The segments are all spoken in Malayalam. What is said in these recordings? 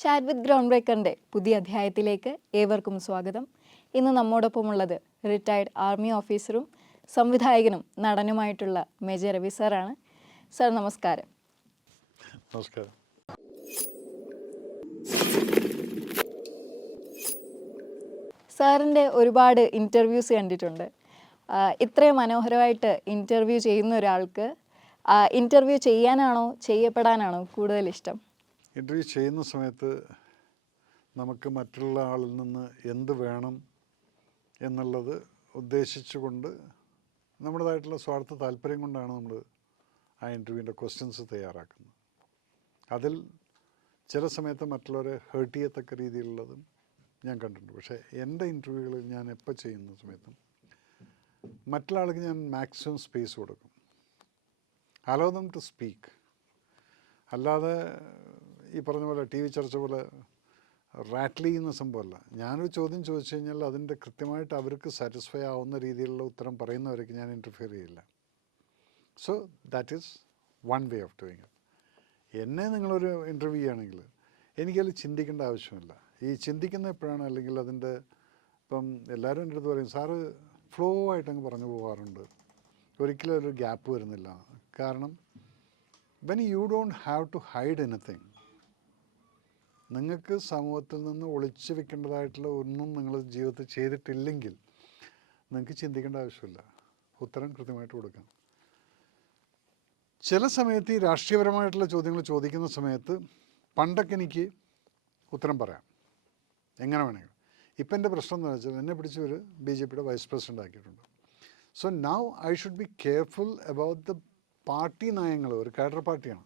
ചാറ്റ് വിത്ത് ഗ്രൗണ്ട് ബ്രേക്കറിൻ്റെ പുതിയ അധ്യായത്തിലേക്ക് ഏവർക്കും സ്വാഗതം. ഇന്ന് നമ്മോടൊപ്പമുള്ളത് റിട്ടയർഡ് ആർമി ഓഫീസറും സംവിധായകനും നടനുമായിട്ടുള്ള മേജർ രവി സാറാണ്. സാർ നമസ്കാരം. നമസ്കാരം. സാറിൻ്റെ ഒരുപാട് ഇൻ്റർവ്യൂസ് കണ്ടിട്ടുണ്ട്. ഇത്രയും മനോഹരമായിട്ട് ഇൻ്റർവ്യൂ ചെയ്യുന്ന ഒരാൾക്ക് ഇൻ്റർവ്യൂ ചെയ്യാനാണോ ചെയ്യപ്പെടാനാണോ കൂടുതൽ ഇഷ്ടം? ഇൻ്റർവ്യൂ ചെയ്യുന്ന സമയത്ത് നമുക്ക് മറ്റുള്ള ആളിൽ നിന്ന് എന്ത് വേണം എന്നുള്ളത് ഉദ്ദേശിച്ചുകൊണ്ട് നമ്മുടേതായിട്ടുള്ള സ്വാർത്ഥ താല്പര്യം കൊണ്ടാണ് നമ്മൾ ആ ഇൻ്റർവ്യൂവിൻ്റെ ക്വസ്റ്റ്യൻസ് തയ്യാറാക്കുന്നത്. അതിൽ ചില സമയത്ത് മറ്റുള്ളവരെ ഹേർട്ട് ചെയ്യത്തക്ക രീതിയിലുള്ളതും ഞാൻ കണ്ടിട്ടുണ്ട്. പക്ഷേ എൻ്റെ ഇൻ്റർവ്യൂകളിൽ ഞാൻ എപ്പോൾ ചെയ്യുന്ന സമയത്തും മറ്റുള്ള ആൾക്ക് ഞാൻ മാക്സിമം സ്പേസ് കൊടുക്കും. Allow them to speak. അല്ലാതെ ഈ പറഞ്ഞ പോലെ ടി വി ചർച്ച പോലെ റാറ്റിൽ ചെയ്യുന്ന സംഭവമല്ല. ഞാനൊരു ചോദ്യം ചോദിച്ചു കഴിഞ്ഞാൽ അതിൻ്റെ കൃത്യമായിട്ട് അവർക്ക് സാറ്റിസ്ഫൈ ആവുന്ന രീതിയിലുള്ള ഉത്തരം പറയുന്നവരേക്ക് ഞാൻ ഇൻ്റർഫിയർ ചെയ്യില്ല. So that is one way of doing it. എന്നെ നിങ്ങളൊരു ഇൻ്റർവ്യൂ ചെയ്യുകയാണെങ്കിൽ എനിക്കതിൽ ചിന്തിക്കേണ്ട ആവശ്യമില്ല. ഈ ചിന്തിക്കുന്ന എപ്പോഴാണ്, അല്ലെങ്കിൽ അതിൻ്റെ ഇപ്പം എല്ലാവരും എൻ്റെ അടുത്ത് പറയും സാറ് ഫ്ലോ ആയിട്ടങ്ങ് പറഞ്ഞു പോകാറുണ്ട്, ഒരിക്കലും ഒരു ഗ്യാപ്പ് വരുന്നില്ല. കാരണം when you don't have to hide anything, നിങ്ങൾക്ക് സമൂഹത്തിൽ നിന്ന് ഒളിച്ചു വെക്കേണ്ടതായിട്ടുള്ള ഒന്നും നിങ്ങൾ ജീവിതത്തിൽ ചെയ്തിട്ടില്ലെങ്കിൽ നിങ്ങൾക്ക് ചിന്തിക്കേണ്ട ആവശ്യമില്ല, ഉത്തരം കൃത്യമായിട്ട് കൊടുക്കാം. ചില സമയത്ത് ഈ രാഷ്ട്രീയപരമായിട്ടുള്ള ചോദ്യങ്ങൾ ചോദിക്കുന്ന സമയത്ത് പണ്ടൊക്കെ എനിക്ക് ഉത്തരം പറയാം എങ്ങനെ വേണമെങ്കിലും. ഇപ്പം എൻ്റെ പ്രശ്നം എന്ന് വെച്ചാൽ എന്നെ പിടിച്ച് ഒരു BJP വൈസ് പ്രസിഡൻ്റ് ആക്കിയിട്ടുണ്ട്. So now I should be careful about the party നയങ്ങൾ. ഒരു കാഡർ പാർട്ടിയാണ്.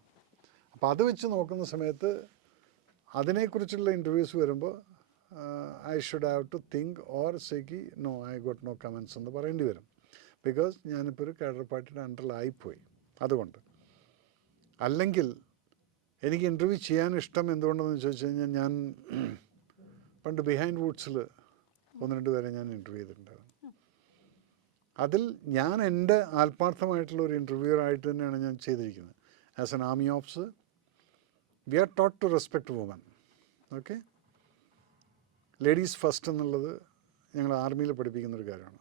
അപ്പോൾ അത് വെച്ച് നോക്കുന്ന സമയത്ത് അതിനെക്കുറിച്ചുള്ള ഇൻ്റർവ്യൂസ് വരുമ്പോൾ I should have to think or sake no I got no comments എന്ന് പറയേണ്ടി വരും. ബിക്കോസ് ഞാനിപ്പോൾ ഒരു കാഡർ പാർട്ടിയുടെ അണ്ടറിലായിപ്പോയി. അതുകൊണ്ട് അല്ലെങ്കിൽ എനിക്ക് ഇൻ്റർവ്യൂ ചെയ്യാൻ ഇഷ്ടം എന്തുകൊണ്ടെന്ന് ചോദിച്ചു കഴിഞ്ഞാൽ ഞാൻ പണ്ട് ബിഹൈൻഡ് വുഡ്സിൽ 1-2 പേരെ ഞാൻ ഇൻ്റർവ്യൂ ചെയ്തിട്ടുണ്ടായിരുന്നു. അതിൽ ഞാൻ എൻ്റെ ആത്മാർത്ഥമായിട്ടുള്ള ഒരു ഇൻ്റർവ്യൂവർ ആയിട്ട് തന്നെയാണ് ഞാൻ ചെയ്തിരിക്കുന്നത്. As an army officer we are taught to respect women. Okay, ladies first എന്നുള്ളത് ഞങ്ങൾ ആർമിയിൽ പഠിപ്പിക്കുന്നൊരു കാര്യമാണ്.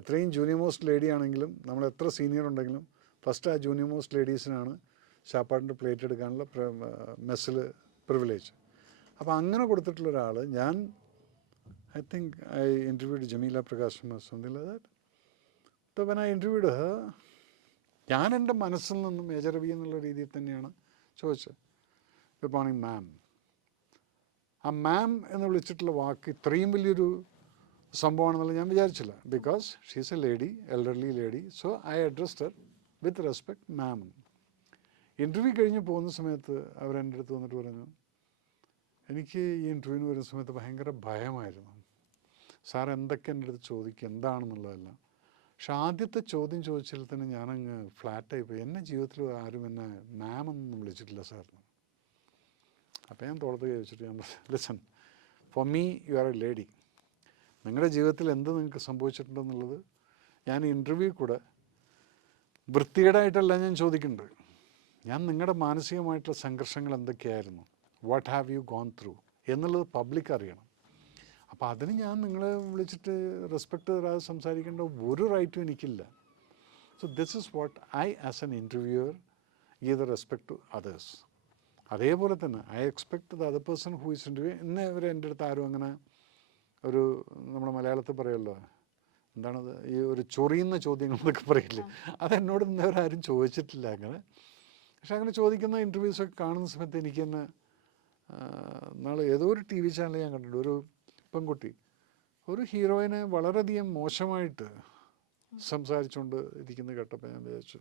എത്രയും ജൂനിയർ മോസ്റ്റ് ലേഡി ആണെങ്കിലും നമ്മൾ എത്ര സീനിയർ ഉണ്ടെങ്കിലും ഫസ്റ്റ് ആ ജൂനിയർ മോസ്റ്റ് ലേഡീസിനാണ് ഷാപ്പാടിൻ്റെ പ്ലേറ്റ് എടുക്കാനുള്ള മെസ്സിൽ പ്രിവിലേജ്. അപ്പോൾ അങ്ങനെ കൊടുത്തിട്ടുള്ള ഒരാൾ ഞാൻ I think I interviewed Jameela Prakash something like that. അപ്പോൾ വെൻ ഐ ഇൻ്റർവ്യൂഡ് ഹർ, ഞാൻ എൻ്റെ മനസ്സിൽ നിന്നും മേജർ രവി എന്നുള്ള രീതിയിൽ തന്നെയാണ് ചോദിച്ചത്. Good morning ma'am. ആ മാം എന്ന് വിളിച്ചിട്ടുള്ള വാക്ക് ഇത്രയും വലിയൊരു സംഭവമാണെന്നുള്ളത് ഞാൻ വിചാരിച്ചില്ല. Because she's A lady, elderly lady. So I addressed Har with respect ma'am. Interview കഴിഞ്ഞ് പോകുന്ന സമയത്ത് അവരെൻ്റെ അടുത്ത് വന്നിട്ട് പറഞ്ഞു, എനിക്ക് ഈ ഇൻ്റർവ്യൂവിന് വരുന്ന സമയത്ത് ഭയങ്കര ഭയമായിരുന്നു സാർ, എന്തൊക്കെ എൻ്റെ അടുത്ത് ചോദിക്കുക എന്താണെന്നുള്ളതല്ല. പക്ഷെ ആദ്യത്തെ ചോദ്യം ചോദിച്ചാൽ തന്നെ ഞാനങ്ങ് ഫ്ലാറ്റായിപ്പോയി. എന്നെ ജീവിതത്തിൽ ആരും എന്നെ മാം എന്നൊന്നും വിളിച്ചിട്ടില്ല സാറിന്. അപ്പോൾ ഞാൻ തോളത്ത് ചോദിച്ചിട്ട് ഞാൻ listen, for me you are A lady. നിങ്ങളുടെ ജീവിതത്തിൽ എന്ത് നിങ്ങൾക്ക് സംഭവിച്ചിട്ടുണ്ടെന്നുള്ളത് ഞാൻ ഇൻ്റർവ്യൂ കൂടെ വൃത്തികേടായിട്ടല്ല ഞാൻ ചോദിക്കുന്നുണ്ട്. ഞാൻ നിങ്ങളുടെ മാനസികമായിട്ടുള്ള സംഘർഷങ്ങൾ എന്തൊക്കെയായിരുന്നു, what have you gone through എന്നുള്ളത് പബ്ലിക് അറിയണം. അപ്പോൾ അതിന് ഞാൻ നിങ്ങളെ വിളിച്ചിട്ട് റെസ്പെക്റ്റ് തരാതെ സംസാരിക്കേണ്ട ഒരു റൈറ്റും എനിക്കില്ല. So this is what I as an interviewer give the respect to others. അതേപോലെ തന്നെ I expect the other person who is interview. ഇന്നേ വരെ എൻ്റെ അടുത്ത് ആരും അങ്ങനെ ഒരു, നമ്മുടെ മലയാളത്തിൽ പറയുമല്ലോ എന്താണത്, ഈ ഒരു ചൊറിയുന്ന ചോദ്യങ്ങൾ എന്നൊക്കെ പറയില്ലേ, അതെന്നോട് ഇന്നവരാരും ചോദിച്ചിട്ടില്ല അങ്ങനെ. പക്ഷെ അങ്ങനെ ചോദിക്കുന്ന ഇൻ്റർവ്യൂസൊക്കെ കാണുന്ന സമയത്ത് എനിക്ക് തന്നെ നാളെ ഏതോ ഒരു TV ചാനൽ ഞാൻ കണ്ടിട്ടുണ്ട്, ഒരു പെൺകുട്ടി ഒരു ഹീറോയിനെ വളരെയധികം മോശമായിട്ട് സംസാരിച്ചുകൊണ്ട് ഇരിക്കുന്നത് കേട്ടപ്പോൾ ഞാൻ വിചാരിച്ചു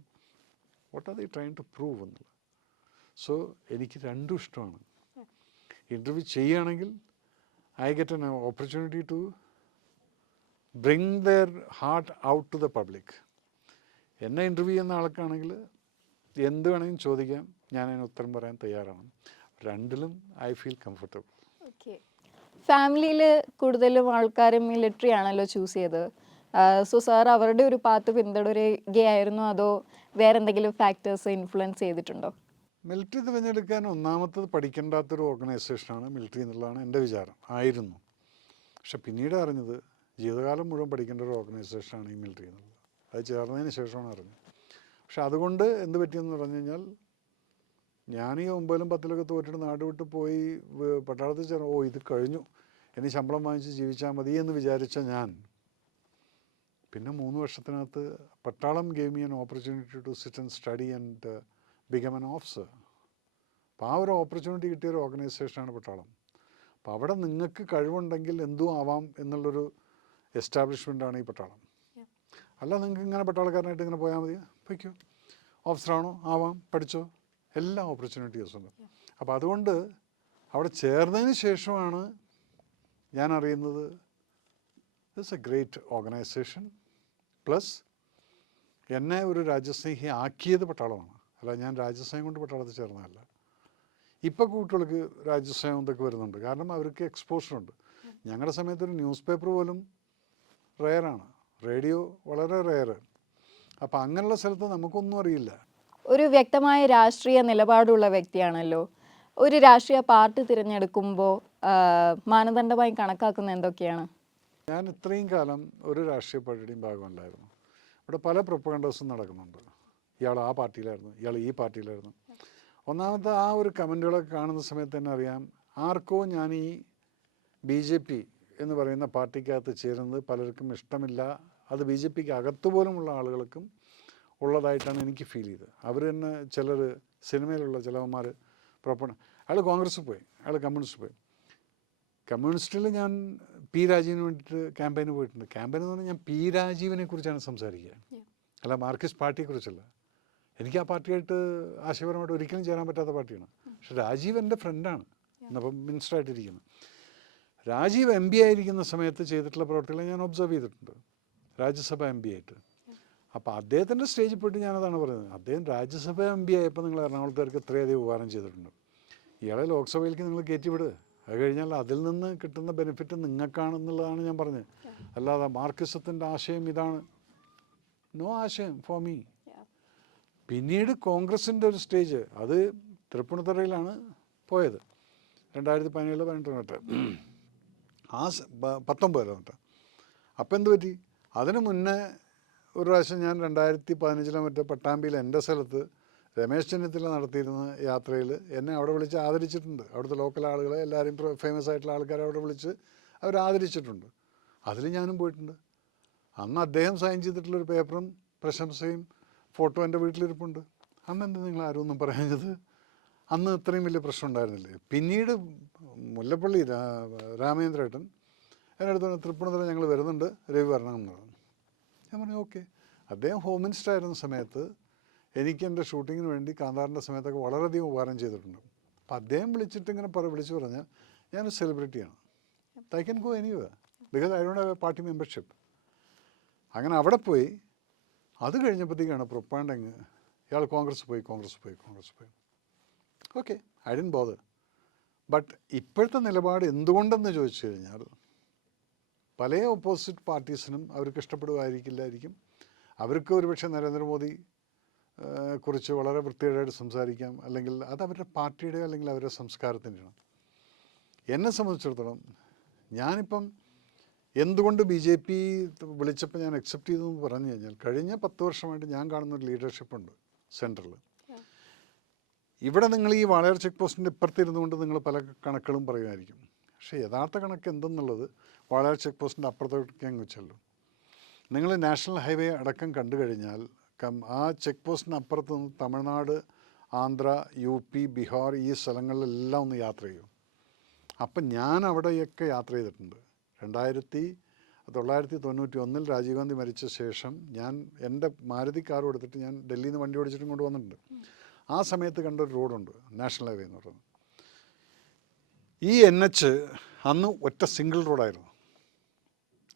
what are they trying to prove എന്നുള്ളത്. സോ എനിക്ക് രണ്ടും ഇഷ്ടമാണ്. ഇൻ്റർവ്യൂ ചെയ്യുകയാണെങ്കിൽ I get an opportunity to bring their heart out to the public. എന്നെ ഇൻ്റർവ്യൂ ചെയ്യുന്ന ആൾക്കാണെങ്കിൽ എന്ത് വേണമെങ്കിലും ചോദിക്കാം, ഞാൻ അതിന് ഉത്തരം പറയാൻ തയ്യാറാണ്. രണ്ടിലും ഐ ഫീൽ കംഫർട്ടബിൾ. ഓക്കെ, ഫാമിലിയിൽ കൂടുതലും ആൾക്കാർ മിലിറ്ററി ആണല്ലോ ചൂസ് ചെയ്തത്. സോ സാർ അവരുടെ ഒരു പാത്ത് പിന്തുടരുകയായിരുന്നോ അതോ വേറെ എന്തെങ്കിലും ഫാക്ടേഴ്സ് ഇൻഫ്ലുവൻസ് ചെയ്തിട്ടുണ്ടോ? മിലിറ്ററി തിരഞ്ഞെടുക്കാൻ ഒന്നാമത്തത് പഠിക്കേണ്ടാത്തൊരു ഓർഗനൈസേഷനാണ് മിലിറ്ററി എന്നുള്ളതാണ് എൻ്റെ വിചാരം ആയിരുന്നു. പക്ഷെ പിന്നീട് അറിഞ്ഞത് ജീവിതകാലം മുഴുവൻ പഠിക്കേണ്ട ഒരു ഓർഗനൈസേഷനാണ് ഈ മിലിറ്ററി എന്നുള്ളത്. അത് ചേർന്നതിന് ശേഷമാണ് അറിഞ്ഞത്. പക്ഷെ അതുകൊണ്ട് എന്ത് പറ്റിയെന്ന് പറഞ്ഞു കഴിഞ്ഞാൽ ഞാൻ ഈ 9ലും 10ലൊക്കെ തോറ്റിട്ട് നാട് വിട്ട് പോയി പട്ടാളത്തിൽ ചേർന്ന് ഇത് കഴിഞ്ഞു, ഇനി ശമ്പളം വാങ്ങിച്ച് ജീവിച്ചാൽ മതി എന്ന് വിചാരിച്ച ഞാൻ പിന്നെ 3 വർഷത്തിനകത്ത് പട്ടാളം gave me an opportunity to sit and study and become an officer. അപ്പോൾ ആ ഒരു ഓപ്പർച്യൂണിറ്റി കിട്ടിയ ഒരു ഓർഗനൈസേഷനാണ് പട്ടാളം. അപ്പോൾ അവിടെ നിങ്ങൾക്ക് കഴിവുണ്ടെങ്കിൽ എന്തും ആവാം എന്നുള്ളൊരു എസ്റ്റാബ്ലിഷ്മെൻ്റാണ് ഈ പട്ടാളം. അല്ല നിങ്ങൾക്ക് ഇങ്ങനെ പട്ടാളക്കാരനായിട്ട് ഇങ്ങനെ പോയാൽ മതി, പൊയ്ക്കോ, ഓഫീസറാണോ ആവാം, പഠിച്ചോ, എല്ലാ ഓപ്പർച്യൂണിറ്റീസും ഉണ്ട്. അപ്പോൾ അതുകൊണ്ട് അവിടെ ചേർന്നതിന് ശേഷമാണ് ഞാൻ അറിയുന്നത് it's A great organisation. Plus എന്നെ ഒരു രാജ്യസ്നേഹി ആക്കിയത് പട്ടാളമാണ്. അല്ല ഞാൻ രാജ്യസ്നേഹം കൊണ്ട് പട്ടാളത്തിൽ ചേർന്നതല്ല. ഇപ്പോൾ കുട്ടികൾക്ക് രാജ്യസ്നേഹം ഇതൊക്കെ വരുന്നുണ്ട്, കാരണം അവർക്ക് എക്സ്പോഷറുണ്ട്. ഞങ്ങളുടെ സമയത്ത് ഒരു ന്യൂസ് പേപ്പർ പോലും റെയറാണ്, റേഡിയോ വളരെ റെയറ്. അപ്പോൾ അങ്ങനെയുള്ള സ്ഥലത്ത് നമുക്കൊന്നും അറിയില്ല. ഒരു വ്യക്തമായ രാഷ്ട്രീയ നിലപാടുള്ള വ്യക്തിയാണല്ലോ. ഒരു രാഷ്ട്രീയ പാർട്ടി തിരഞ്ഞെടുക്കുമ്പോൾ മാനദണ്ഡമായി കണക്കാക്കുന്ന എന്തൊക്കെയാണ്? ഞാൻ ഇത്രയും കാലം ഒരു രാഷ്ട്രീയ പാർട്ടിയുടെയും ഭാഗമല്ലായിരുന്നു. ഇവിടെ പല പ്രൊപ്പഗണ്ടസും നടക്കുന്നുണ്ട്. ഇയാൾ ആ പാർട്ടിയിലായിരുന്നു, ഇയാൾ ഈ പാർട്ടിയിലായിരുന്നു. ഒന്നാമത്തെ ആ ഒരു കമൻറ്റുകളൊക്കെ കാണുന്ന സമയത്ത് തന്നെ അറിയാം ആർക്കോ ഞാൻ ഈ BJP എന്ന് പറയുന്ന പാർട്ടിക്കകത്ത് ചേരുന്നത് പലർക്കും ഇഷ്ടമില്ല. അത് BJPക്ക് അകത്തുപോലുമുള്ള ആളുകൾക്കും ഉള്ളതായിട്ടാണ് എനിക്ക് ഫീൽ ചെയ്തത്. അവർ തന്നെ ചിലർ സിനിമയിലുള്ള ചിലവന്മാർ അയാൾ കോൺഗ്രസ് പോയി, അയാൾ കമ്മ്യൂണിസ്റ്റ് പോയി. കമ്മ്യൂണിസ്റ്റിൽ ഞാൻ P. രാജീവിന് വേണ്ടിയിട്ട് ക്യാമ്പയിന് പോയിട്ടുണ്ട്. ക്യാമ്പയിൻ എന്ന് പറഞ്ഞാൽ ഞാൻ P. രാജീവിനെ കുറിച്ചാണ് സംസാരിക്കുക, അല്ല മാർക്സിസ്റ്റ് പാർട്ടിയെക്കുറിച്ചല്ല. എനിക്ക് ആ പാർട്ടിയായിട്ട് ആശയപരമായിട്ട് ഒരിക്കലും ചേരാൻ പറ്റാത്ത പാർട്ടിയാണ്. പക്ഷെ രാജീവ് എൻ്റെ ഫ്രണ്ടാണ്, ഇന്നിപ്പം മിനിസ്റ്ററായിട്ടിരിക്കുന്നത്. രാജീവ് MP ആയിരിക്കുന്ന സമയത്ത് ചെയ്തിട്ടുള്ള പ്രവർത്തികളെ ഞാൻ ഒബ്സർവ് ചെയ്തിട്ടുണ്ട്, രാജ്യസഭ MP ആയിട്ട്. അപ്പോൾ അദ്ദേഹത്തിൻ്റെ സ്റ്റേജിൽ പോയിട്ട് ഞാനതാണ് പറയുന്നത്, അദ്ദേഹം രാജ്യസഭ MP ആയപ്പോൾ നിങ്ങൾ എറണാകുളത്തുകാർക്ക് ഇത്രയധികം ഉപകാരം ചെയ്തിട്ടുണ്ട്. ഇയാളെ ലോക്സഭയിലേക്ക് നിങ്ങൾ കയറ്റിവിടുക, അത് കഴിഞ്ഞാൽ അതിൽ നിന്ന് കിട്ടുന്ന ബെനിഫിറ്റ് നിങ്ങൾക്കാണെന്നുള്ളതാണ് ഞാൻ പറഞ്ഞത്. അല്ലാതെ മാർക്സിസത്തിൻ്റെ ആശയം ഇതാണ്, നോ ആശയം ഫോർ മീ. പിന്നീട് കോൺഗ്രസിൻ്റെ ഒരു സ്റ്റേജ്, അത് തൃപ്പൂണിത്തുറയിലാണ് പോയത് 2017-18 ആ 19 അപ്പം എന്ത് പറ്റി? അതിന് മുന്നേ ഒരു പ്രാവശ്യം ഞാൻ 2015 പട്ടാമ്പിയിൽ എൻ്റെ സ്ഥലത്ത് രമേശ് ചെന്നിത്തല നടത്തിയിരുന്ന യാത്രയിൽ എന്നെ അവിടെ വിളിച്ച് ആദരിച്ചിട്ടുണ്ട്. അവിടുത്തെ ലോക്കൽ ആളുകളെ എല്ലാവരെയും ഫേമസ് ആയിട്ടുള്ള ആൾക്കാരെ അവിടെ വിളിച്ച് അവർ ആദരിച്ചിട്ടുണ്ട്. അതിൽ ഞാനും പോയിട്ടുണ്ട്. അന്ന് അദ്ദേഹം സൈൻ ചെയ്തിട്ടുള്ളൊരു പേപ്പറും പ്രശംസയും ഫോട്ടോ എൻ്റെ വീട്ടിലിരിപ്പുണ്ട്. അന്ന് എന്താ നിങ്ങൾ ആരും ഒന്നും പറയാഞ്ഞത്? അന്ന് ഇത്രയും വലിയ പ്രശ്നം ഉണ്ടായിരുന്നില്ലേ? പിന്നീട് മുല്ലപ്പള്ളി രാമേന്ദ്രേട്ടൻ എൻ്റെ അടുത്ത് തൃപ്പൂണിത്തുറ ഞങ്ങൾ വരുന്നുണ്ട്, രവി വരണം എന്ന് പറഞ്ഞു. ഞാൻ പറഞ്ഞു ഓക്കെ. അദ്ദേഹം ഹോം മിനിസ്റ്റർ ആയിരുന്ന സമയത്ത് എനിക്ക് എൻ്റെ ഷൂട്ടിങ്ങിന് വേണ്ടി കാന്താറിൻ്റെ സമയത്തൊക്കെ വളരെയധികം ഉപകാരം ചെയ്തിട്ടുണ്ട്. അപ്പോൾ അദ്ദേഹം വിളിച്ചിട്ട് ഇങ്ങനെ വിളിച്ചു പറഞ്ഞാൽ ഞാനൊരു സെലിബ്രിറ്റിയാണ്, I can go anyway because I don't have a party membership. അങ്ങനെ അവിടെ പോയി. അത് കഴിഞ്ഞപ്പോഴത്തേക്കാണ് പ്രൊപ്പാണ്ടങ്ങ് ഇയാൾ കോൺഗ്രസ് പോയി. Okay, I didn't bother. But ഇപ്പോഴത്തെ നിലപാട് എന്തുകൊണ്ടെന്ന് ചോദിച്ചു കഴിഞ്ഞാൽ പല ഓപ്പോസിറ്റ് പാർട്ടീസിനും അവർക്ക് ഇഷ്ടപ്പെടുമായിരിക്കില്ലായിരിക്കും. അവർക്ക് ഒരുപക്ഷെ നരേന്ദ്രമോദി കുറിച്ച് വളരെ വൃത്തികേടായിട്ട് സംസാരിക്കാം, അല്ലെങ്കിൽ അത് അവരുടെ പാർട്ടിയുടെ അല്ലെങ്കിൽ അവരുടെ സംസ്കാരത്തിൻ്റെയാണ്. എന്നെ സംബന്ധിച്ചിടത്തോളം ഞാനിപ്പം എന്തുകൊണ്ട് BJP വിളിച്ചപ്പോൾ ഞാൻ അക്സെപ്റ്റ് ചെയ്തതെന്ന് പറഞ്ഞു കഴിഞ്ഞാൽ കഴിഞ്ഞ 10 വർഷമായിട്ട് ഞാൻ കാണുന്നൊരു ലീഡർഷിപ്പുണ്ട് സെൻട്രൽ. ഇവിടെ നിങ്ങൾ ഈ വാളയാർ ചെക്ക് പോസ്റ്റിൻ്റെ ഇപ്പുറത്തിരുന്നുകൊണ്ട് നിങ്ങൾ പല കണക്കുകളും പറയുമായിരിക്കും. പക്ഷേ യഥാർത്ഥ കണക്ക് എന്തെന്നുള്ളത് വാളയാർ ചെക്ക് പോസ്റ്റിൻ്റെ അപ്പുറത്തേക്ക് അങ്ങ് വെച്ചല്ലോ. നിങ്ങൾ നാഷണൽ ഹൈവേ അടക്കം കണ്ടു കഴിഞ്ഞാൽ ആ ചെക്ക് പോസ്റ്റിന് അപ്പുറത്ത് നിന്ന് തമിഴ്നാട്, ആന്ധ്ര, UP, ബീഹാർ ഈ സ്ഥലങ്ങളിലെല്ലാം ഒന്ന് യാത്ര ചെയ്യും. അപ്പം ഞാൻ അവിടെയൊക്കെ യാത്ര ചെയ്തിട്ടുണ്ട്. 1991 രാജീവ് ഗാന്ധി മരിച്ച ശേഷം ഞാൻ എൻ്റെ മാരുതി കാർ എടുത്തിട്ട് ഞാൻ ഡൽഹിയിൽ നിന്ന് വണ്ടി ഓടിച്ചിട്ടും കൊണ്ട് വന്നിട്ടുണ്ട്. ആ സമയത്ത് കണ്ടൊരു റോഡുണ്ട്, നാഷണൽ ഹൈവേ എന്ന് പറയുന്നത്. ഈ NH അന്ന് ഒറ്റ സിംഗിൾ റോഡായിരുന്നു.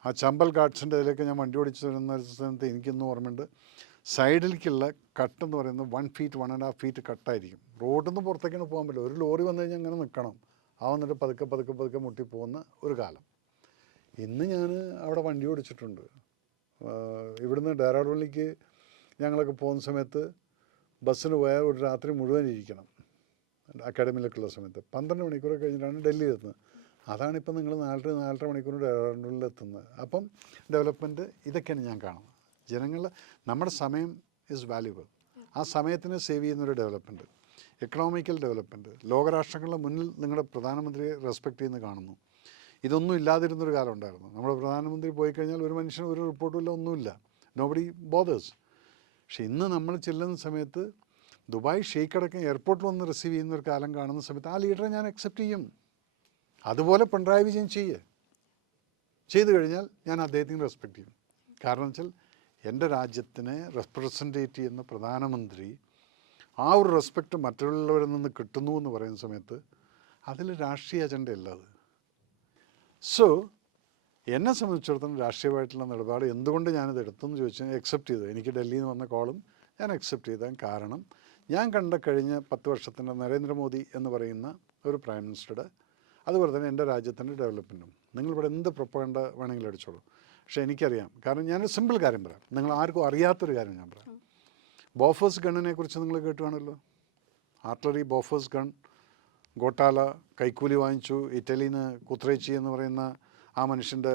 ആ ചമ്പൽ ഗാഡ്സിൻ്റെ അതിലേക്ക് ഞാൻ വണ്ടി ഓടിച്ചു തരുന്ന സ്ഥലത്ത് എനിക്കൊന്നും ഓർമ്മയുണ്ട്, സൈഡിലേക്കുള്ള കട്ടെന്ന് പറയുന്നത് 1 feet 1.5 feet കട്ടായിരിക്കും. റോഡിൽ നിന്ന് പുറത്തേക്കാണ് പോകാൻ പറ്റില്ല. ഒരു ലോറി വന്നു കഴിഞ്ഞാൽ അങ്ങനെ നിൽക്കണം. ആ വന്നിട്ട് പതുക്കെ മുട്ടി പോകുന്ന ഒരു കാലം. ഇന്ന് ഞാൻ അവിടെ വണ്ടി ഓടിച്ചിട്ടുണ്ട്. ഇവിടുന്ന് ഡെറാഡൂണിലേക്ക് ഞങ്ങളൊക്കെ പോകുന്ന സമയത്ത് ബസ്സിന് പോയാൽ ഒരു രാത്രി മുഴുവൻ ഇരിക്കണം. അക്കാഡമിയിലൊക്കെയുള്ള സമയത്ത് 12 മണിക്കൂർ കഴിഞ്ഞിട്ടാണ് ഡൽഹിയിൽ എത്തുന്നത്. അതാണിപ്പോൾ നിങ്ങൾ 4-4.5 മണിക്കൂർ ഡെറാഡൂണിൽ എത്തുന്നത്. അപ്പം ഡെവലപ്മെൻറ്റ് ഇതൊക്കെയാണ് ഞാൻ കാണുന്നത്. ജനങ്ങൾ, നമ്മുടെ സമയം ഈസ് വാല്യുബിൾ. ആ സമയത്തിന് സേവ് ചെയ്യുന്നൊരു ഡെവലപ്മെൻറ്റ്, എക്കണോമിക്കൽ ഡെവലപ്മെൻറ്റ്, ലോകരാഷ്ട്രങ്ങളുടെ മുന്നിൽ നിങ്ങളുടെ പ്രധാനമന്ത്രിയെ റെസ്പെക്റ്റ് ചെയ്യുന്നത് കാണുന്നു. ഇതൊന്നും ഇല്ലാതിരുന്നൊരു കാലം ഉണ്ടായിരുന്നു. നമ്മുടെ പ്രധാനമന്ത്രി പോയി കഴിഞ്ഞാൽ ഒരു മനുഷ്യന് ഒരു റിപ്പോർട്ടുമില്ല, ഒന്നുമില്ല, നോബഡി ബോദേഴ്സ്. പക്ഷെ ഇന്ന് നമ്മൾ ചെല്ലുന്ന സമയത്ത് ദുബായ് ഷെയ്ഖ് അടക്കം എയർപോർട്ടിൽ വന്ന് റിസീവ് ചെയ്യുന്ന ഒരു കാലം കാണുന്ന സമയത്ത് ആ ലീഡറെ ഞാൻ അക്സെപ്റ്റ് ചെയ്യും. അതുപോലെ പിണറായി വിജയൻ ചെയ്തു കഴിഞ്ഞാൽ ഞാൻ അദ്ദേഹത്തിന് റെസ്പെക്റ്റ് ചെയ്യും. കാരണം വെച്ചാൽ എൻ്റെ രാജ്യത്തിനെ റെപ്രസെൻറ്റേറ്റ് ചെയ്യുന്ന പ്രധാനമന്ത്രി ആ ഒരു റെസ്പെക്റ്റ് മറ്റുള്ളവരിൽ നിന്ന് കിട്ടുന്നു എന്ന് പറയുന്ന സമയത്ത് അതിൽ രാഷ്ട്രീയ അജണ്ട അല്ല അത്. സോ എന്നെ സംബന്ധിച്ചിടത്തോളം രാഷ്ട്രീയമായിട്ടുള്ള നിലപാട് എന്തുകൊണ്ട് ഞാനിത് എടുത്തെന്ന് ചോദിച്ചാൽ അക്സെപ്റ്റ് ചെയ്തു. എനിക്ക് ഡൽഹിയിൽ നിന്ന് വന്ന കോളും ഞാൻ അക്സെപ്റ്റ് ചെയ്താൽ കാരണം ഞാൻ കണ്ട കഴിഞ്ഞ 10 വർഷത്തിൻ്റെ നരേന്ദ്രമോദി എന്ന് പറയുന്ന ഒരു പ്രൈം മിനിസ്റ്ററുടെ, അതുപോലെ തന്നെ എൻ്റെ രാജ്യത്തിൻ്റെ ഡെവലപ്മെൻറ്റും, നിങ്ങളിവിടെ എന്ത് പ്രൊപ്പഗണ്ട വേണമെങ്കിലും അടിച്ചോളൂ. പക്ഷേ എനിക്കറിയാം, കാരണം ഞാനൊരു സിമ്പിൾ കാര്യം പറയാം, നിങ്ങൾ ആർക്കും അറിയാത്തൊരു കാര്യം ഞാൻ പറയാം. ബോഫേഴ്സ് ഗണ്ണിനെ കുറിച്ച് നിങ്ങൾ കേട്ടുവാണല്ലോ. ആർട്ടറി ബോഫേഴ്സ് ഗൺ ഗോട്ടാല, കൈക്കൂലി വാങ്ങിച്ചു, ഇറ്റലിയിൽ നിന്ന് കുത്രേച്ചി എന്ന് പറയുന്ന ആ മനുഷ്യൻ്റെ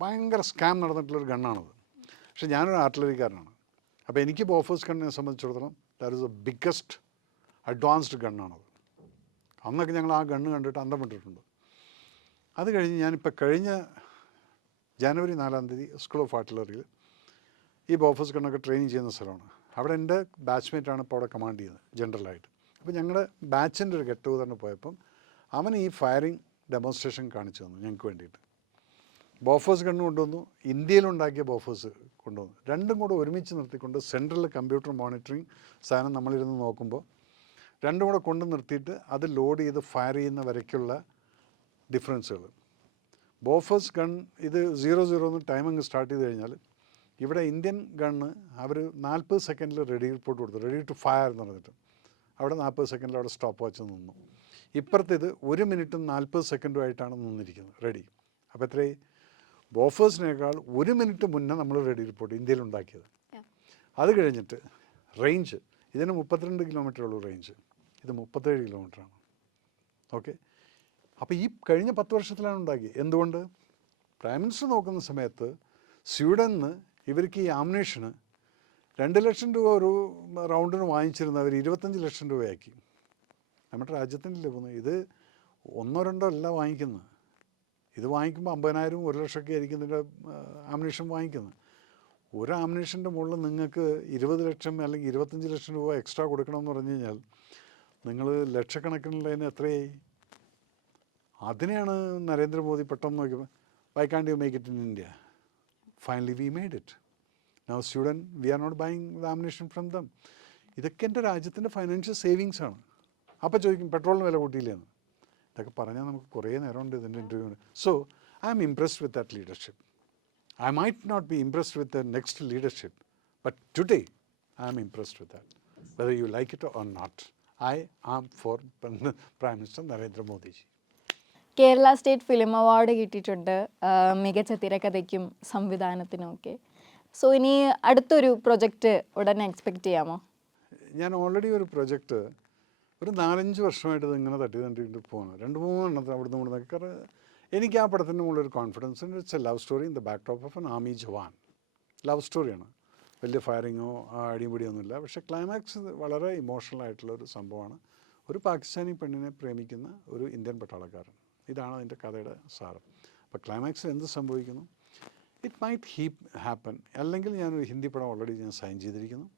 ഭയങ്കര സ്കാം നടന്നിട്ടുള്ളൊരു ഗണ്ണാണത്. പക്ഷേ ഞാനൊരു ആർട്ടിലറിക്കാരനാണ്. അപ്പോൾ എനിക്ക് ബോഫേഴ്സ് ഗണ്ണിനെ സംബന്ധിച്ചിടത്തോളം that is a biggest advanced ഗണ്ണാണത്. അന്നൊക്കെ ഞങ്ങൾ ആ ഗണ്ണ് കണ്ടിട്ട് അന്തം വിട്ടിട്ടുണ്ട്. അത് കഴിഞ്ഞ് ഞാനിപ്പോൾ കഴിഞ്ഞ ജനുവരി 4-ാം തീയതി സ്കൂൾ ഓഫ് ആർട്ടിലറിയിൽ ഈ ബോഫേഴ്സ് ഗണ്ണൊക്കെ ട്രെയിനിങ് ചെയ്യുന്ന സ്ഥലമാണ്. അവിടെ എൻ്റെ ബാച്ച്മേറ്റാണ് ഇപ്പോൾ അവിടെ കമാൻഡ് ചെയ്യുന്നത് ജനറലായിട്ട്. അപ്പോൾ ഞങ്ങളുടെ ബാച്ചിൻ്റെ ഒരു ഗെറ്റ് ടുഗദറിന് പോയപ്പം അവൻ ഈ ഫയറിംഗ് ഡെമോൺസ്ട്രേഷൻ കാണിച്ചു തന്നു ഞങ്ങൾക്ക് വേണ്ടിയിട്ട്. ബോഫേഴ്സ് ഗണ്ണ് കൊണ്ടുവന്നു, ഇന്ത്യയിലുണ്ടാക്കിയ ബോഫേഴ്സ് കൊണ്ടുവന്നു. രണ്ടും കൂടെ ഒരുമിച്ച് നിർത്തിക്കൊണ്ട് സെൻട്രൽ കമ്പ്യൂട്ടർ മോണിറ്ററിങ് സാധനം നമ്മളിരുന്ന് നോക്കുമ്പോൾ രണ്ടും കൂടെ കൊണ്ട് നിർത്തിയിട്ട് അത് ലോഡ് ചെയ്ത് ഫയർ ചെയ്യുന്ന വരയ്ക്കുള്ള ഡിഫറൻസുകൾ. ബോഫേഴ്സ് ഗൺ ഇത് 00 എന്ന് ടൈമിങ് സ്റ്റാർട്ട് ചെയ്ത് കഴിഞ്ഞാൽ ഇവിടെ ഇന്ത്യൻ ഗണ്ണ് അവർ 40 സെക്കൻഡിൽ റെഡി റിപ്പോർട്ട് കൊടുത്തു, റെഡി ടു ഫയർ എന്ന് പറഞ്ഞിട്ട്. അവിടെ 40 സെക്കൻഡിൽ അവിടെ സ്റ്റോപ്പ് വാച്ച് നിന്നു. ഇപ്പുറത്തേത് 1 മിനിറ്റും 40 സെക്കൻഡുമായിട്ടാണ് നിന്നിരിക്കുന്നത് റെഡി. അപ്പോൾ എത്രയായി? ബോഫേഴ്സിനേക്കാൾ 1 മിനിറ്റ് മുന്നേ നമ്മൾ റെഡി റിപ്പോർട്ട് ഇന്ത്യയിലുണ്ടാക്കിയത്. അത് കഴിഞ്ഞിട്ട് റേഞ്ച് ഇതിന് 32 കിലോമീറ്റർ ഉള്ളൂ റേഞ്ച്, ഇത് 37 കിലോമീറ്ററാണ്. ഓക്കെ, അപ്പോൾ ഈ കഴിഞ്ഞ 10 വർഷത്തിലാണ് ഉണ്ടാക്കി. എന്തുകൊണ്ട്? പ്രൈം മിനിസ്റ്റർ നോക്കുന്ന സമയത്ത് സ്വീഡനിൽ ഇവർക്ക് ഈ ആംനേഷന് 2 ലക്ഷം രൂപ ഒരു റൗണ്ടിന് വാങ്ങിച്ചിരുന്നവർ 25 ലക്ഷം രൂപയാക്കി. നമ്മുടെ രാജ്യത്തിൻ്റെ പോകുന്നത് ഇത് 1-2 അല്ല വാങ്ങിക്കുന്നത്. ഇത് വാങ്ങിക്കുമ്പോൾ 50,000 1 ലക്ഷമൊക്കെ ആയിരിക്കും ഇതിൻ്റെ ആംനേഷൻ വാങ്ങിക്കുന്നത്. ഒരു ആംനേഷൻ്റെ മുകളിൽ നിങ്ങൾക്ക് 20 ലക്ഷം അല്ലെങ്കിൽ 25 ലക്ഷം രൂപ എക്സ്ട്രാ കൊടുക്കണമെന്ന് പറഞ്ഞു കഴിഞ്ഞാൽ നിങ്ങൾ ലക്ഷക്കണക്കിനുള്ളതിന് എത്രയായി? അതിനെയാണ് നരേന്ദ്രമോദി പെട്ടെന്ന് നോക്കിയപ്പോൾ Y can't you make it in India? Finally we made it. Now സ്റ്റുഡൻ V are not buying the ആംനേഷൻ from them. ഇതൊക്കെ എൻ്റെ രാജ്യത്തിൻ്റെ ഫൈനാൻഷ്യൽ സേവിങ്സ് ആണ്. അപ്പോൾ ചോദിക്കും പെട്രോളിന് വില കൂട്ടിയില്ലെന്ന്. ഇതൊക്കെ പറഞ്ഞാൽ നമുക്ക് കുറേ നേരമുണ്ട് ഇതിൻ്റെ ഇൻ്റർവ്യൂവിന്. So I am impressed with that leadership. I might not be impressed with the next leadership, but today I am impressed with that. Whether you like it or not, I am for Prime Minister Narendra Modi ji. Kerala state film award കിട്ടിയിട്ടുണ്ട് മികച്ച തിരക്കഥയ്ക്കും സംവിധാനത്തിനുമൊക്കെ. സോ ഇനി അടുത്തൊരു പ്രൊജക്റ്റ് ഉടനെ എക്സ്പെക്റ്റ് ചെയ്യാമോ? ഞാൻ ഓൾറെഡി ഒരു പ്രൊജക്റ്റ് ഒരു 4-5 വർഷമായിട്ട് ഇതിങ്ങനെ തട്ടിയിട്ട് പോകുന്നു. 2-3 എണ്ണത്തിൽ അവിടുന്ന് ഇവിടുന്നൊക്കെ. കാരണം എനിക്ക് ആ പടത്തിൻ്റെ മുകളിലൊരു കോൺഫിഡൻസ് ഉണ്ട്. It's a love story in the backdrop of an army jawan. Love സ്റ്റോറിയാണ്, വലിയ ഫയറിങ്ങോ അടിപിടിയൊന്നുമില്ല. പക്ഷേ ക്ലൈമാക്സ് വളരെ ഇമോഷണൽ ആയിട്ടുള്ളൊരു സംഭവമാണ്. ഒരു പാകിസ്ഥാനി പെണ്ണിനെ പ്രേമിക്കുന്ന ഒരു ഇന്ത്യൻ പട്ടാളക്കാരൻ. ഇതാണ് അതിൻ്റെ കഥയുടെ സാരം. അപ്പോൾ ക്ലൈമാക്സിൽ എന്ത് സംഭവിക്കുന്നു? It might happen. അല്ലെങ്കിൽ ഞാനൊരു ഹിന്ദി പടം ഓൾറെഡി ഞാൻ സൈൻ ചെയ്തിരിക്കുന്നു.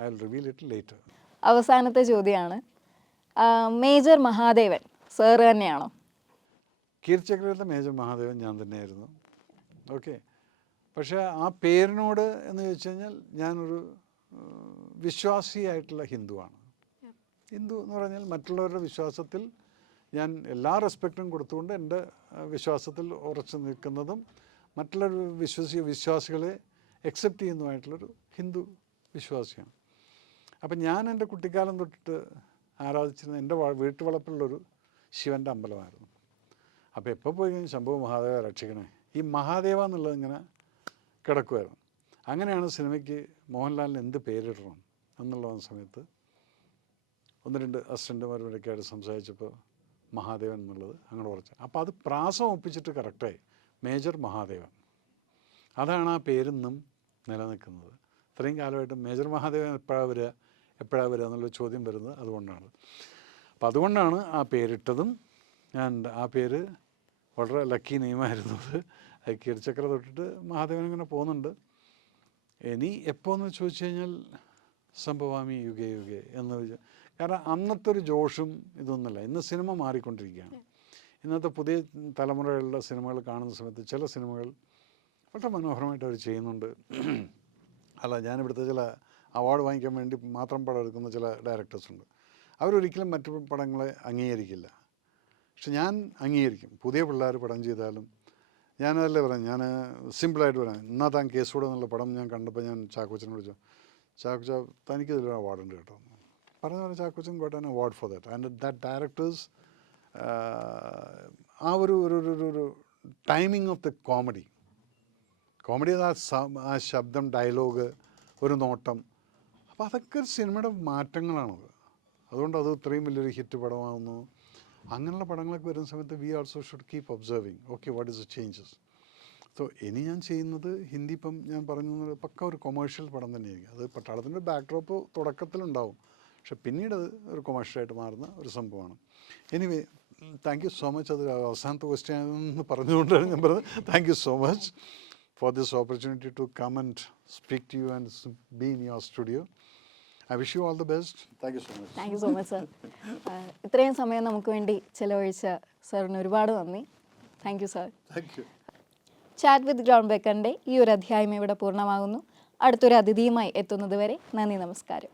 I will reveal it later. അവസാനത്തെ ചോദ്യമാണ്, മേജർ മഹാദേവൻ സാർ തന്നെയാണോ? കീർത്തിചക്രവർത്തിയുടെ മേജർ മഹാദേവൻ ഞാൻ തന്നെയായിരുന്നു. ഓക്കെ, പക്ഷേ ആ പേരിനോട് എന്ന് ചോദിച്ചു കഴിഞ്ഞാൽ ഞാനൊരു വിശ്വാസിയായിട്ടുള്ള ഹിന്ദുവാണ്. ഹിന്ദു എന്ന് പറഞ്ഞാൽ മറ്റുള്ളവരുടെ വിശ്വാസത്തിൽ ഞാൻ എല്ലാ റെസ്പെക്റ്റും കൊടുത്തുകൊണ്ട് എൻ്റെ വിശ്വാസത്തിൽ ഉറച്ചു നിൽക്കുന്നതും മറ്റുള്ളവർ വിശ്വാസികളെ അക്സെപ്റ്റ് ചെയ്യുന്നതുമായിട്ടുള്ളൊരു ഹിന്ദു വിശ്വാസിയാണ്. അപ്പം ഞാൻ എൻ്റെ കുട്ടിക്കാലം തൊട്ടിട്ട് ആരാധിച്ചിരുന്ന എൻ്റെ വീട്ടുവളപ്പിലുള്ളൊരു ശിവൻ്റെ അമ്പലമായിരുന്നു. അപ്പോൾ എപ്പോൾ പോയി കഴിഞ്ഞാൽ ശംഭു മഹാദേവ രക്ഷിക്കണേ, ഈ മഹാദേവ എന്നുള്ളത് ഇങ്ങനെ കിടക്കുമായിരുന്നു. അങ്ങനെയാണ് സിനിമയ്ക്ക് മോഹൻലാലിന് എന്ത് പേരിടണം എന്നുള്ള സമയത്ത് ഒന്ന് രണ്ട് അസിസ്റ്റൻ്റുമാരൊക്കെ ആയിട്ട് സംസാരിച്ചപ്പോൾ മഹാദേവൻ എന്നുള്ളത് അങ്ങനെ കുറച്ച്. അപ്പോൾ അത് പ്രാസം ഒപ്പിച്ചിട്ട് കറക്റ്റായി മേജർ മഹാദേവൻ. അതാണ് ആ പേരിന്നും നിലനിൽക്കുന്നത്. ഇത്രയും കാലമായിട്ട് മേജർ മഹാദേവൻ എപ്പോഴാണ് വരിക എന്നുള്ള ചോദ്യം വരുന്നത് അതുകൊണ്ടാണ്. അപ്പോൾ അതുകൊണ്ടാണ് ആ പേരിട്ടതും. ഞാൻ ആ പേര് വളരെ ലക്കി നെയിമായിരുന്നു. അത് കീർച്ചക്ര തൊട്ടിട്ട് മഹാദേവൻ ഇങ്ങനെ പോകുന്നുണ്ട്. ഇനി എപ്പോന്ന് ചോദിച്ചു കഴിഞ്ഞാൽ സംഭവാമി യുഗേ യുഗേ എന്ന് കാരണം അന്നത്തെ ഒരു ജോഷും ഇതൊന്നുമില്ല. ഇന്ന് സിനിമ മാറിക്കൊണ്ടിരിക്കുകയാണ്. ഇന്നത്തെ പുതിയ തലമുറയിലുള്ള സിനിമകൾ കാണുന്ന സമയത്ത് ചില സിനിമകൾ വളരെ മനോഹരമായിട്ട് അവർ ചെയ്യുന്നുണ്ട്. അല്ല, ഞാനിവിടുത്തെ ചില അവാർഡ് വാങ്ങിക്കാൻ വേണ്ടി മാത്രം പടം എടുക്കുന്ന ചില ഡയറക്ടേഴ്സുണ്ട്. അവരൊരിക്കലും മറ്റു പടങ്ങളെ അംഗീകരിക്കില്ല. പക്ഷെ ഞാൻ അംഗീകരിക്കും. പുതിയ പിള്ളേർ പടം ചെയ്താലും ഞാനതല്ലേ പറയാം. ഞാൻ സിമ്പിളായിട്ട് പറയാം. എന്നാ താൻ കേസൂടെ എന്നുള്ള പടം ഞാൻ കണ്ടപ്പോൾ ഞാൻ ചാക്കോച്ചനെ വിളിച്ചു. ചാക്കോച്ച, തനിക്കിതിലൊരു അവാർഡുണ്ട് കേട്ടോ. പറഞ്ഞ പോലെ Chackochan got an award for that. And that directors ആ ഒരു ടൈമിങ് ഓഫ് ദ കോമഡി ആ ശബ്ദം, ഡയലോഗ്, ഒരു നോട്ടം, അപ്പോൾ അതൊക്കെ സിനിമയുടെ മാറ്റങ്ങളാണത്. അതുകൊണ്ട് അത് ഇത്രയും വലിയൊരു ഹിറ്റ് പടമാകുന്നു. അങ്ങനെയുള്ള പടങ്ങളൊക്കെ വരുന്ന സമയത്ത് V also should keep observing okay what is the changes. So ഇനി ഞാൻ ചെയ്യുന്നത് ഹിന്ദി, ഇപ്പം ഞാൻ പറഞ്ഞു പക്ക ഒരു കൊമേഴ്ഷ്യൽ പടം തന്നെയായിരിക്കും. അത് പട്ടാളത്തിൻ്റെ ബാക്ക്ഡ്രോപ്പ് തുടക്കത്തിലുണ്ടാവും, പക്ഷെ പിന്നീട് അത് ഒരു കൊമേഴ്ഷ്യലായിട്ട് മാറുന്ന ഒരു സംഭവമാണ്. Anyway, thank you so much. അത് അവസാനത്തെ ക്വസ്റ്റ്യൻ എന്ന് പറഞ്ഞുകൊണ്ടാണ് ഞാൻ പറഞ്ഞത്. Thank you so much for this opportunity to come and speak to you and be in your studio. I wish you all the best. Thank you so much. Thank you so much sir. ഇത്രയും സമയം നമുക്ക് വേണ്ടി ചിലവഴിച്ച സാറിന് ഒരുപാട് നന്ദി. Thank you sir. Thank you. Chat with ground ബേക്കറിൻ്റെ ഈ ഒരു അധ്യായം ഇവിടെ പൂർണ്ണമാകുന്നു. അടുത്തൊരു അതിഥിയുമായി എത്തുന്നത് വരെ നന്ദി, നമസ്കാരം.